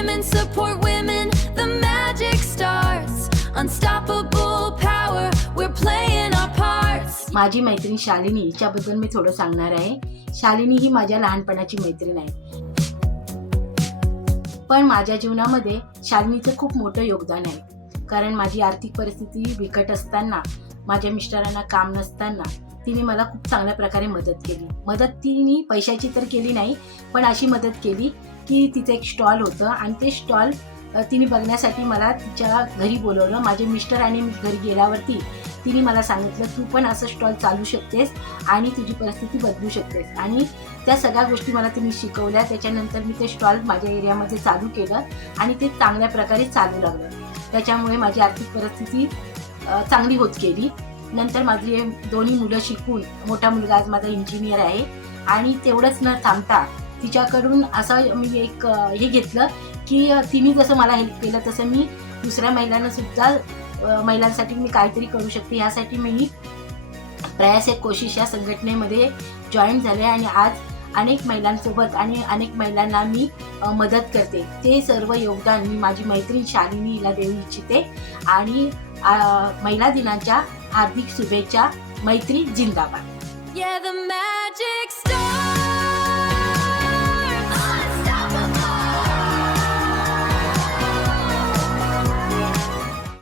women support women, the magic starts. Unstoppable power, we're playing our parts. माझी मैत्रीण शालिनी हिच्याबद्दल मी थोडं सांगणार आहे. शालिनी ही माझ्या लहानपणाची मैत्रीण आहे, पण माझ्या जीवनामध्ये शालिनीचं खूप मोठं योगदान आहे. कारण माझी आर्थिक परिस्थिती बिकट असताना, माझ्या मिस्टरांना काम नसताना तिने मला खूप चांगल्या प्रकारे मदत केली. मदत तिने पैशाची तर केली नाही, पण अशी मदत केली की तिचं एक स्टॉल होतं आणि ते स्टॉल तिने बघण्यासाठी मला तिच्या घरी बोलवलं. माझे मिस्टर आणि मी घरी गेल्यावरती तिने मला सांगितलं, तू पण असं स्टॉल चालू शकतेस आणि तुझी परिस्थिती बदलू शकतेस. आणि त्या सगळ्या गोष्टी मला तिने शिकवल्या. त्याच्यानंतर मी ते स्टॉल माझ्या एरियामध्ये चालू केलं आणि ते चांगल्या प्रकारे चालू लागलं. त्याच्यामुळे माझी आर्थिक परिस्थिती चांगली होत गेली. नंतर माझी दोन्ही मुलं शिकून, मोठा मुलगा आज माझा इंजिनियर आहे. आणि तेवढंच न थांबता तिच्याकडून असं मी एक हे घेतलं की तिने जसं मला हेल्प केलं तसं मी दुसऱ्या महिलांना महिलांसाठी मी काहीतरी करू शकते. यासाठी मी प्रयास एक कोशिश या संघटनेमध्ये जॉईन झाले आणि आज अनेक महिलांसोबत आणि अनेक महिलांना मी मदत करते. ते सर्व योगदान मी माझी मैत्रीण शालिनीला देऊ इच्छिते. आणि महिला दिनाच्या हार्दिक शुभेच्छा. मैत्री जिंदाबाद. Yeah, the magic